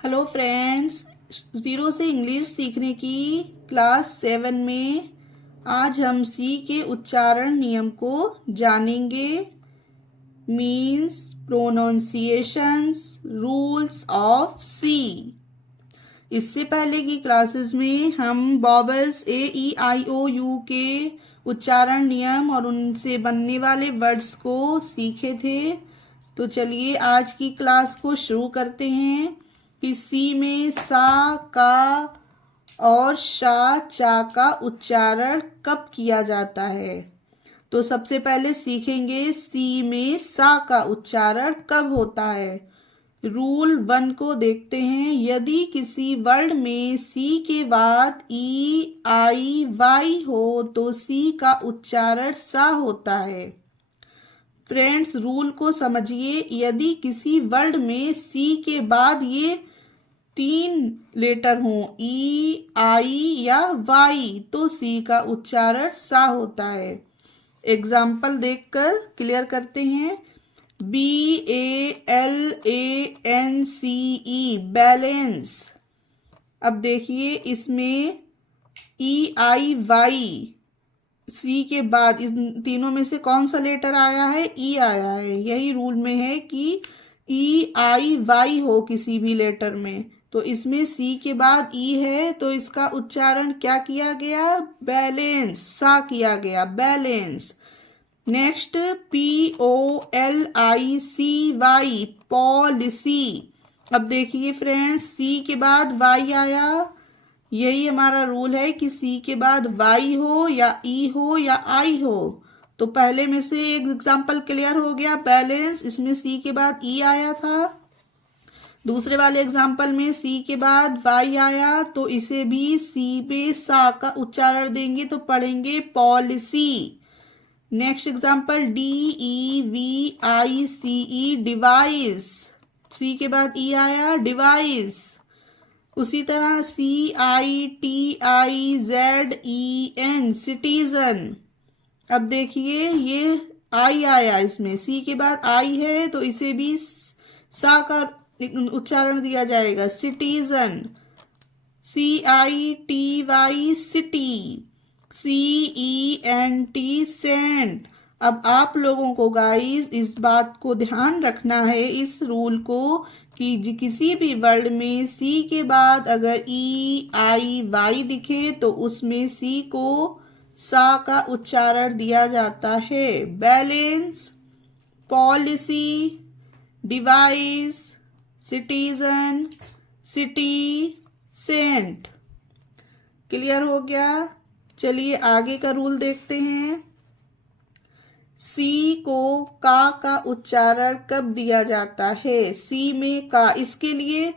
Hello friends, zero से English सीखने की क्लास 7 में आज हम सी के उच्चारण नियम को जानेंगे। मीन्स, प्रोनाउंसिएशंस, रूल्स ऑफ सी। इससे पहले की क्लासेस में हम vowels A, E, I, O, U के उच्चारण नियम और उनसे बनने वाले वर्ड्स को सीखे थे। तो चलिए आज की क्लास को शुरू करते हैं कि सी में सा, का और शा, चा का उच्चारण कब किया जाता है। तो सबसे पहले सीखेंगे सी में सा का उच्चारण कब होता है। रूल 1 को देखते हैं। यदि किसी वर्ड में सी के बाद ई, आई, वाई हो तो सी का उच्चारण सा होता है। फ्रेंड्स, रूल को समझिए। यदि किसी वर्ड में सी के बाद ये 3 लेटर हों, ई, आई या वाई, तो सी का उच्चारण सा होता है। एग्जाम्पल देखकर क्लियर करते हैं। BALANCE, balance. अब देखिए इसमें EIY, सी के बाद इस तीनों में से कौन सा लेटर आया है? ई आया है। यही रूल में है कि EIY हो किसी भी लेटर में, तो इसमें सी के बाद ई है तो इसका उच्चारण क्या किया गया? बैलेंस, सा किया गया, बैलेंस। Next POLICY, policy. अब देखिए फ्रेंड्स, सी के बाद वाई आया। यही हमारा रूल है कि सी के बाद वाई हो या ई हो या आई हो। तो पहले में से एक एग्जाम्पल क्लियर हो गया, बैलेंस। इसमें सी के बाद ई आया था। दूसरे वाले एग्जाम्पल में सी के बाद वाई आया, तो इसे भी सी पे सा का उच्चारण देंगे तो पढ़ेंगे policy. Next example DEVICE, device. C के बाद ई आया, डिवाइस। उसी तरह CITIZEN, सिटीजन। अब देखिए ये आई आया, इसमें सी के बाद आई है तो इसे भी सा का उच्चारण दिया जाएगा, citizen. CITY, city. CENT, cent. अब आप लोगों को गाइस इस बात को ध्यान रखना है, इस रूल को, कि किसी भी वर्ड में सी के बाद अगर EIY दिखे तो उसमें सी को सा का उच्चारण दिया जाता है। Balance, policy, device, citizen, city, cent. Clear हो गया? चलिए आगे का रूल देखते हैं। सी को का उच्चारण कब दिया जाता है? सी में का, इसके लिए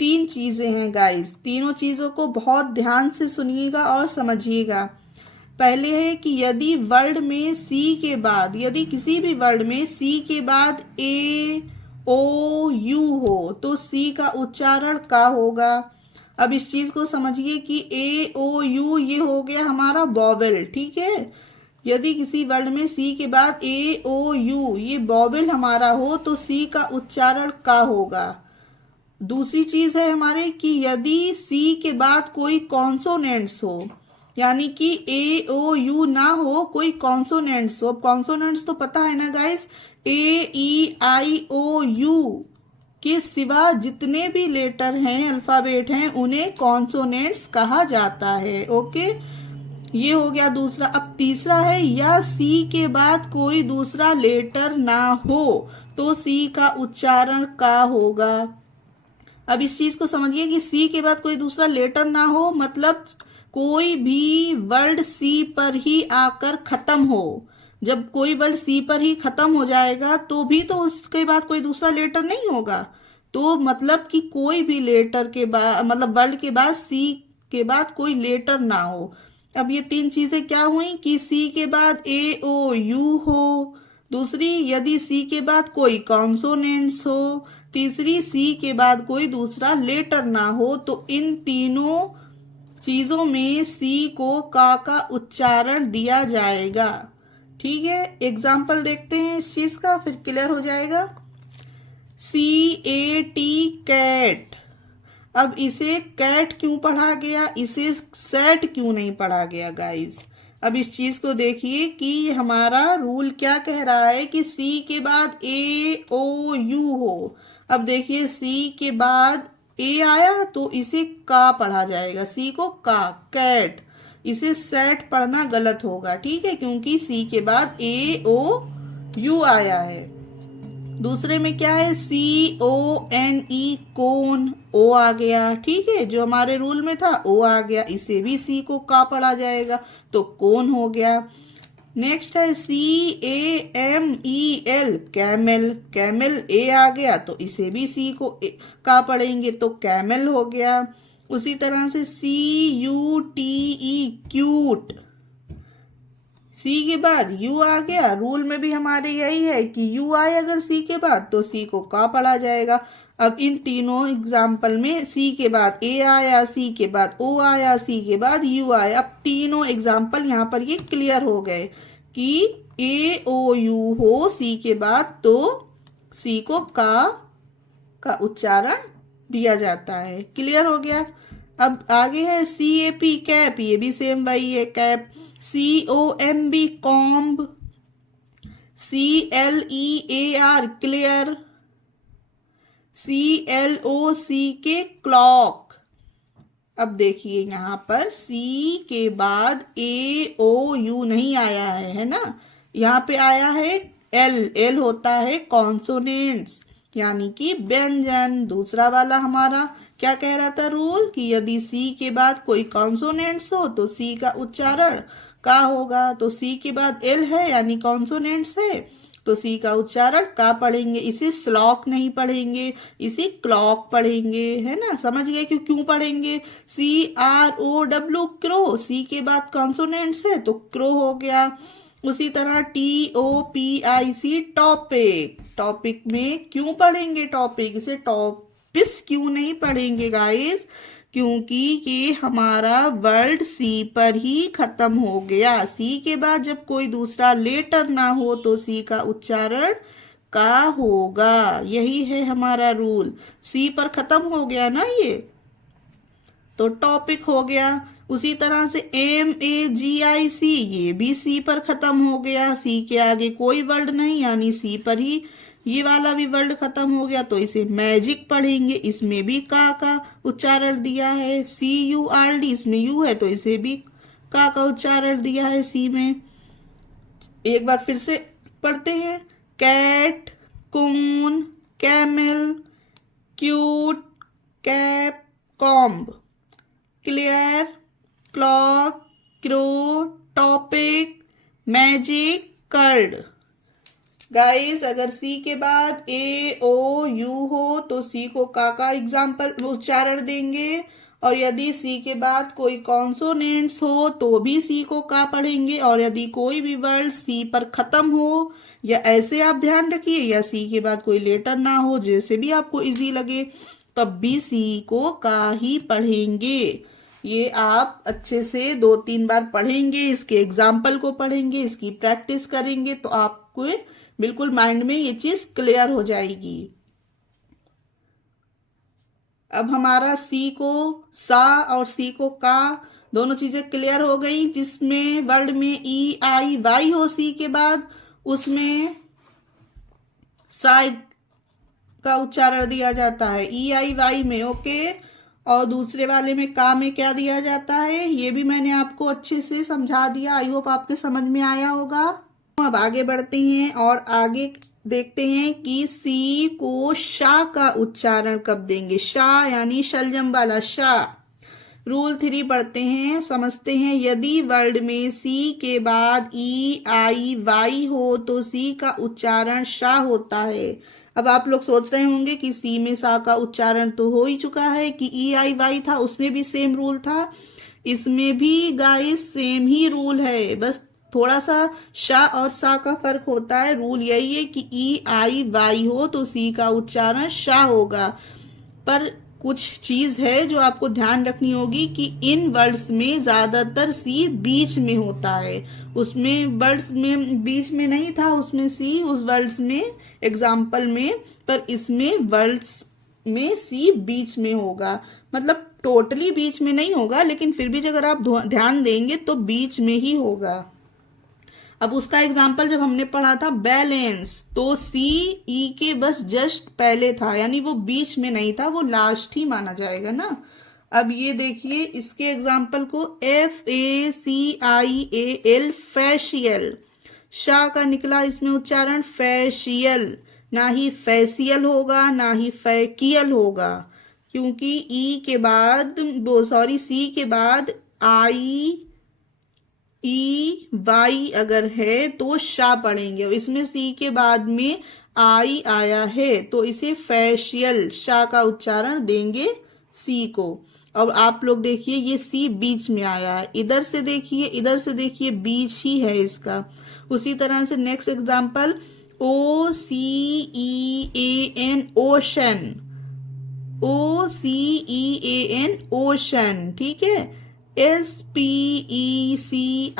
3 चीजें हैं गाइस। तीनों चीजों को बहुत ध्यान से सुनिएगा और समझिएगा। पहले है कि यदि वर्ड में सी के बाद, यदि किसी भी वर्ड में सी के बाद AOU हो तो सी का उच्चारण का होगा। अब इस चीज को समझिए कि AOU ये हो गया हमारा वॉवेल, ठीक है। यदि किसी वर्ड में सी के बाद AOU ये वॉवेल हमारा हो तो सी का उच्चारण का होगा। दूसरी चीज है हमारे कि यदि सी के बाद कोई कॉन्सोनेंट्स हो, यानी कि AOU ना हो, कोई कॉन्सोनेंट्स हो। कॉन्सोनेंट्स तो पता है ना गाइस, AEIOU के सिवा जितने भी लेटर हैं, अल्फाबेट हैं, उन्हें कॉन्सोनेंट्स कहा जाता है। ओके, ये हो गया दूसरा। अब तीसरा है, या सी के बाद कोई दूसरा लेटर ना हो तो सी का उच्चारण का होगा। अब इस चीज को समझिए कि सी के बाद कोई दूसरा लेटर ना हो मतलब कोई भी वर्ड सी पर ही आकर खत्म हो। जब कोई वर्ड सी पर ही खत्म हो जाएगा तो भी तो उसके बाद कोई दूसरा लेटर नहीं होगा। तो मतलब कि कोई भी लेटर के बाद, मतलब वर्ड के बाद सी के बाद कोई लेटर ना हो। अब ये 3 चीजें क्या हुई कि सी के बाद AOU हो, दूसरी यदि सी के बाद कोई कॉन्सोनेंट्स हो, तीसरी सी के बाद कोई दूसरा लेटर ना हो। तो इन तीनों चीजों में सी को का उच्चारण दिया जाएगा। ठीक है, एग्जाम्पल देखते हैं इस चीज का, फिर क्लियर हो जाएगा। CAT, cat. अब इसे कैट क्यों पढ़ा गया, इसे सेट क्यों नहीं पढ़ा गया गाइस। अब इस चीज को देखिए कि हमारा रूल क्या कह रहा है कि सी के बाद ए ओ यू हो। अब देखिए सी के बाद ए आया तो इसे का पढ़ा जाएगा, सी को का, कैट। इसे सेट पढ़ना गलत होगा, ठीक है, क्योंकि सी के बाद ए ओ यू आया है। दूसरे में क्या है, सी ओ एन ई, कोन, ओ आ गया, ठीक है, जो हमारे रूल में था ओ आ गया, इसे भी सी को का पढ़ा जाएगा तो कोन हो गया। नेक्स्ट है C A M E L, camel, camel A आ गया तो इसे भी सी को का पढ़ेंगे तो कैमल हो गया। उसी तरह से सी यू टी ई, क्यूट, सी के बाद यू आ गया, रूल में भी हमारे यही है कि यू आए अगर सी के बाद तो सी को का पढ़ा जाएगा। अब इन तीनों एग्जाम्पल में सी के बाद ए आया, सी के बाद ओ आया, सी के बाद यू आया। अब तीनों एग्जाम्पल यहाँ पर ये क्लियर हो गए कि ए ओ यू हो सी के बाद तो सी को का उच्चारण दिया जाता है। क्लियर हो गया। अब आगे है सी ए पी, कैप, ये भी सेम वही है, cap. C O M B, comb. C L E A R, clear. C L O C K, clock. अब देखिए यहाँ पर सी के बाद ए ओ यू नहीं आया है ना, यहाँ पे आया है एल, एल होता है कॉन्सोनेंट्स यानी कि व्यंजन। दूसरा वाला हमारा क्या कह रहा था रूल कि यदि सी के बाद कोई कॉन्सोनेंट्स हो तो सी का उच्चारण का होगा, तो सी के बाद एल है यानी कॉन्सोनेंट्स है तो सी का उच्चारण का पढ़ेंगे। इसे स्लॉक नहीं पढ़ेंगे, इसे क्लॉक पढ़ेंगे, है ना। समझ गए क्यों क्यों पढ़ेंगे। C R O W, crow, C के बाद कॉन्सोनेंट्स है तो क्रो हो गया। उसी तरह T O P I C, topic, topic में क्यों पढ़ेंगे टॉपिक, इसे टॉपिस क्यों नहीं पढ़ेंगे गाइस, क्योंकि ये हमारा वर्ड सी पर ही खत्म हो गया। सी के बाद जब कोई दूसरा लेटर ना हो तो सी का उच्चारण का होगा, यही है हमारा रूल। सी पर खत्म हो गया ना ये, तो टॉपिक हो गया। उसी तरह से एम ए जी आई सी, ये भी सी पर खत्म हो गया, सी के आगे कोई वर्ड नहीं यानी सी पर ही ये वाला भी वर्ड खत्म हो गया, तो इसे मैजिक पढ़ेंगे। इसमें भी का उच्चारण दिया है, सी यू आर डी, इसमें यू है तो इसे भी का उच्चारण दिया है सी में। एक बार फिर से पढ़ते हैं, cat, coon, camel, cute, cap, comb, clear, clock, crow, topic, magic, curd. Guys अगर सी के बाद ए ओ यू हो तो सी को का एग्जाम्पल उच्चारण देंगे, और यदि सी के बाद कोई कॉन्सोनेंट्स हो तो भी सी को का पढ़ेंगे, और यदि कोई भी वर्ड सी पर खत्म हो या ऐसे आप ध्यान रखिए, या सी के बाद कोई लेटर ना हो, जैसे भी आपको इजी लगे, तब भी सी को का ही पढ़ेंगे। ये आप अच्छे से 2-3 बार पढ़ेंगे, इसके एग्जाम्पल को पढ़ेंगे, इसकी प्रैक्टिस करेंगे तो आपको बिल्कुल माइंड में ये चीज क्लियर हो जाएगी। अब हमारा सी को सा और सी को का दोनों चीजें क्लियर हो गई। जिसमें वर्ड में ई आई वाई हो सी के बाद, उसमें सा का उच्चारण दिया जाता है ई आई वाई में, ओके। और दूसरे वाले में का में क्या दिया जाता है, ये भी मैंने आपको अच्छे से समझा दिया, आई होप आपके समझ में आया होगा। अब आगे बढ़ते हैं और आगे देखते हैं कि सी को शा का उच्चारण कब देंगे। शा यानी शलजम वाला शा। रूल 3 पढ़ते हैं, समझते हैं। यदि वर्ड में सी के बाद ई आई वाई हो तो सी का उच्चारण शा होता है। अब आप लोग सोच रहे होंगे कि सी में सा का उच्चारण तो हो ही चुका है, कि ई आई वाई था उसमें भी सेम रूल था, इसमें भी गाइस सेम ही रूल है, बस थोड़ा सा शा और सा का फर्क होता है। रूल यही है कि ई आई वाई हो तो सी का उच्चारण शा होगा, पर कुछ चीज है जो आपको ध्यान रखनी होगी कि इन वर्ड्स में ज्यादातर सी बीच में होता है, उसमें वर्ड्स में बीच में नहीं था उसमें सी, उस वर्ड्स में एग्जाम्पल में, पर इसमें वर्ड्स में सी बीच में होगा, मतलब टोटली बीच में नहीं होगा, लेकिन फिर भी अगर आप ध्यान देंगे तो बीच में ही होगा। अब उसका एग्जाम्पल जब हमने पढ़ा था बैलेंस, तो सी ई के बस जस्ट पहले था, यानी वो बीच में नहीं था, वो लास्ट ही माना जाएगा ना। अब ये देखिए इसके एग्जाम्पल को, FACIAL फैशियल, शाह का निकला इसमें उच्चारण फैशियल, ना ही फैसियल होगा ना ही फैकियल होगा, क्योंकि ई के बाद सी के बाद IEY अगर है तो शा पढ़ेंगे। इसमें सी के बाद में आई आया है तो इसे फैशियल, शा का उच्चारण देंगे सी को। और आप लोग देखिए ये सी बीच में आया है, इधर से देखिए बीच ही है इसका। उसी तरह से next example OCEAN ocean, OCEAN ocean, ठीक है। SPECIAL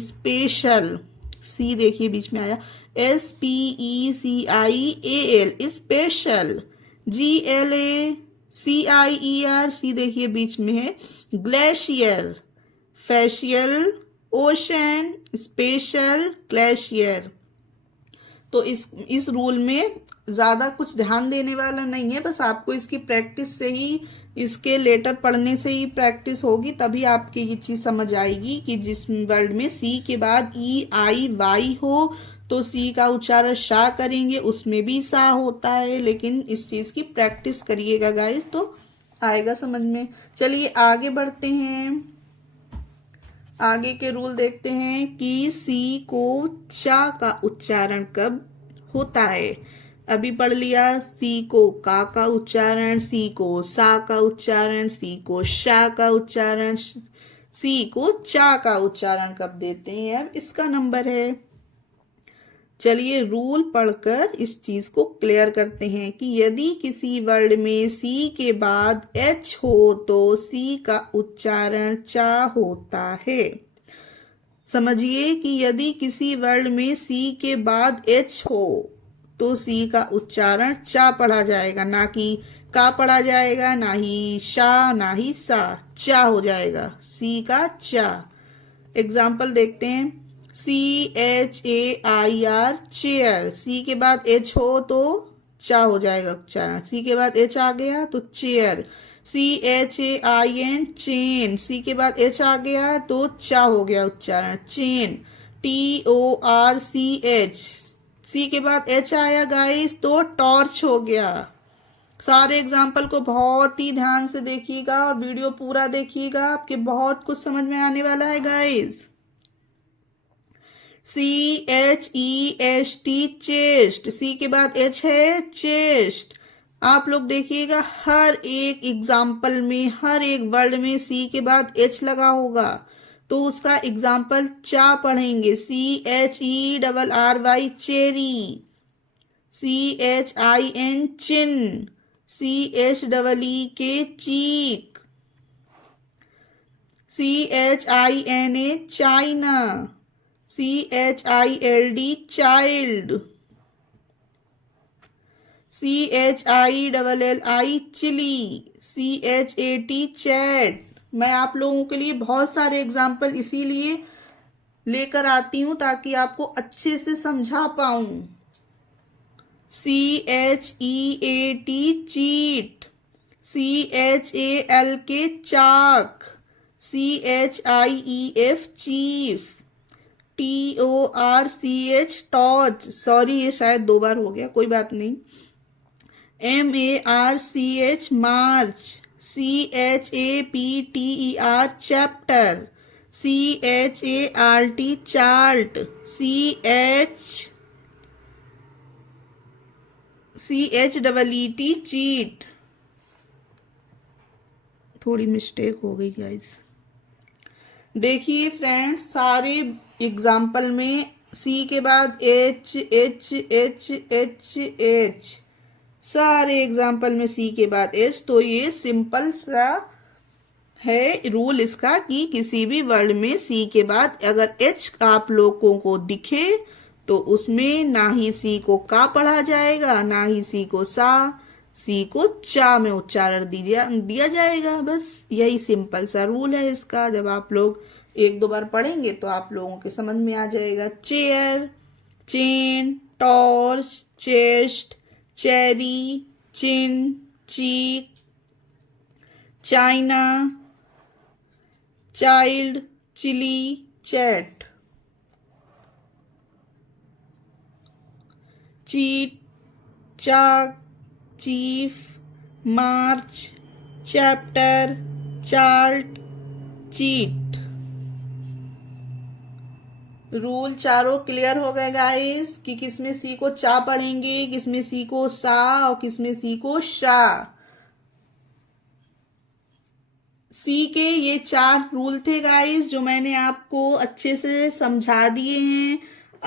स्पेशल, सी देखिए बीच में आया, SPECIAL स्पेशल। GLACIER, सी देखिए बीच में है, glacier, facial, ocean, special, glacier. तो इस रूल में ज्यादा कुछ ध्यान देने वाला नहीं है, बस आपको इसकी प्रैक्टिस से ही, इसके लेटर पढ़ने से ही प्रैक्टिस होगी, तभी आपकी ये चीज समझ आएगी कि जिस वर्ड में सी के बाद EIY हो तो सी का उच्चारण शा करेंगे, उसमें भी सा होता है, लेकिन इस चीज की प्रैक्टिस करिएगा गाइस तो आएगा समझ में। चलिए आगे बढ़ते हैं, आगे के रूल देखते हैं कि सी को चा का उच्चारण कब होता है। अभी पढ़ लिया सी को का उच्चारण, सी को सा का उच्चारण, सी को शा का उच्चारण, सी को चा का उच्चारण कब देते हैं, अब इसका नंबर है। चलिए रूल पढ़कर इस चीज को क्लियर करते हैं कि यदि किसी वर्ड में सी के बाद एच हो तो सी का उच्चारण चा होता है। समझिए कि यदि किसी वर्ड में सी के बाद एच हो तो सी का उच्चारण चा पढ़ा जाएगा, ना कि का पढ़ा जाएगा, ना ही शा ना ही सा, चा हो जाएगा, सी का चा। एग्जाम्पल देखते हैं, CHAIR चेयर, सी के बाद एच हो तो चा हो जाएगा उच्चारण, सी के बाद एच आ गया तो चेयर। CHAIN चेन, सी के बाद एच आ गया तो चा हो गया उच्चारण, चेन। TORCH, सी के बाद एच आया गाइस तो टॉर्च हो गया। सारे एग्जाम्पल को बहुत ही ध्यान से देखिएगा और वीडियो पूरा देखिएगा, आपके बहुत कुछ समझ में आने वाला है गाइस। CHEST चेस्ट, सी के बाद एच है चेस्ट। आप लोग देखिएगा हर एक एग्जाम्पल में, हर एक वर्ड में सी के बाद एच लगा होगा तो उसका एग्जाम्पल चा पढ़ेंगे। CHERRY cherry, CHIN chin, CHEE cheek, CHINA China, CHILD child, CHILLI chilli, CHAT chat. मैं आप लोगों के लिए बहुत सारे एग्जाम्पल इसीलिए लेकर आती हूं ताकि आपको अच्छे से समझा पाऊं। CHEAT चीट, CHALK चाक, CHIEF chief, TORCH torch, sorry ये शायद 2 बार हो गया, कोई बात नहीं। MARCH मार्च, CHAPTER chapter, CHART chart, CHEET cheat. थोड़ी मिस्टेक हो गई गाइस। देखिए फ्रेंड्स सारे एग्जाम्पल में सी के बाद H H H H H, सारे एग्जाम्पल में सी के बाद एच। तो ये सिंपल सा है रूल इसका कि किसी भी वर्ड में सी के बाद अगर एच आप लोगों को दिखे तो उसमें ना ही सी को का पढ़ा जाएगा, ना ही सी को सा, सी को चा में उच्चारण दिया जाएगा। बस यही सिंपल सा रूल है इसका। जब आप लोग एक दो बार पढ़ेंगे तो आप लोगों के समझ में आ जाएगा। Chair, chain, torch, chest, cherry, chin, cheek, China, child, chilli, chat, cheat, chalk, chief, March, chapter, chart, cheat. Rule चारों क्लियर हो गए गाइस कि किसमें सी को चा पढ़ेंगे, किसमें सी को सा और किसमें सी को शा। सी के ये 4 रूल थे गाइस जो मैंने आपको अच्छे से समझा दिए हैं।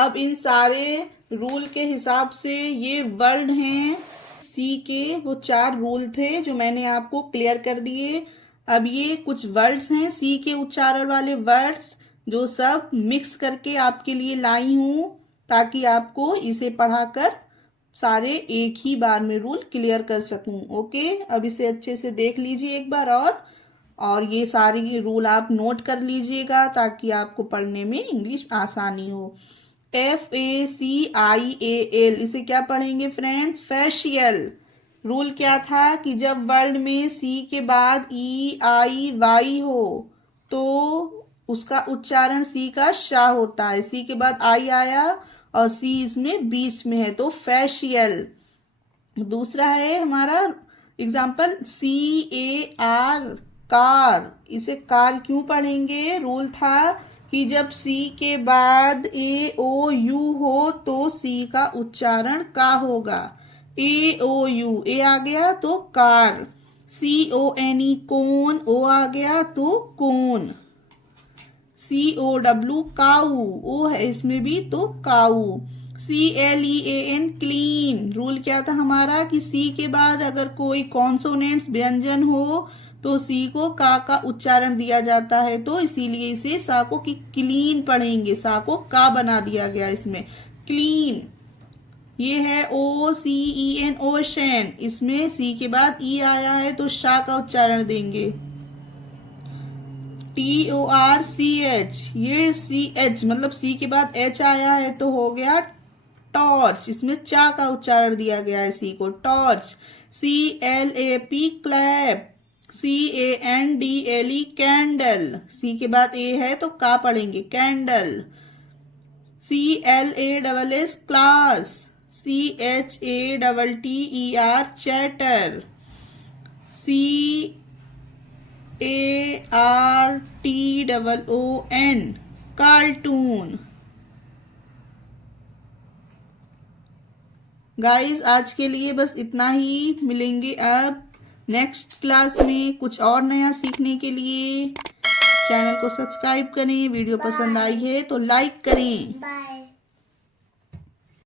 अब इन सारे रूल के हिसाब से ये वर्ड हैं सी के, वो 4 रूल थे जो मैंने आपको क्लियर कर दिए। अब ये कुछ वर्ड्स हैं सी के उच्चारण वाले वर्ड्स जो सब मिक्स करके आपके लिए लाई हूं ताकि आपको इसे पढ़ाकर सारे एक ही बार में रूल क्लियर कर सकूं। ओके, अब इसे अच्छे से देख लीजिए एक बार और ये सारे रूल आप नोट कर लीजिएगा ताकि आपको पढ़ने में इंग्लिश आसानी हो। FACIAL, इसे क्या पढ़ेंगे फ्रेंड्स? फेशियल। रूल क्या था कि जब वर्ड में सी के बाद EIY हो तो उसका उच्चारण सी का शा होता है। सी के बाद आई आया और सी इसमें बीच में है तो फेशियल। दूसरा है हमारा एग्जाम्पल CAR, कार। इसे कार क्यों पढ़ेंगे? रूल था कि जब सी के बाद AOU हो तो सी का उच्चारण का होगा। AOU, ए आ गया तो कार। CONE, कोन, ओ आ गया तो कोन। COW, काऊ, ओ है इसमें भी तो काऊ। CLEAN, clean. रूल क्या था हमारा कि सी के बाद अगर कोई कॉन्सोनेंट्स व्यंजन हो तो सी को का उच्चारण दिया जाता है, तो इसीलिए इसे सा को क्लीन पढ़ेंगे। सा को का बना दिया गया इसमें, क्लीन। ये है OCEN, ओशन। इसमें सी के बाद ई आया है तो शा का उच्चारण देंगे। TORCH, ये CH मतलब सी के बाद H आया है तो हो गया टॉर्च। इसमें चा का उच्चारण दिया गया है सी को, torch. CLAP, clap. CANDLE, candle. C के बाद ए है तो का पढ़ेंगे, candle. CLASS, class. CHATTER, chatter. CARTOON, cartoon. Guys आज के लिए बस इतना ही। मिलेंगे अब नेक्स्ट क्लास में कुछ और नया सीखने के लिए। चैनल को सब्सक्राइब करें, वीडियो पसंद आई है तो लाइक करें। बाय।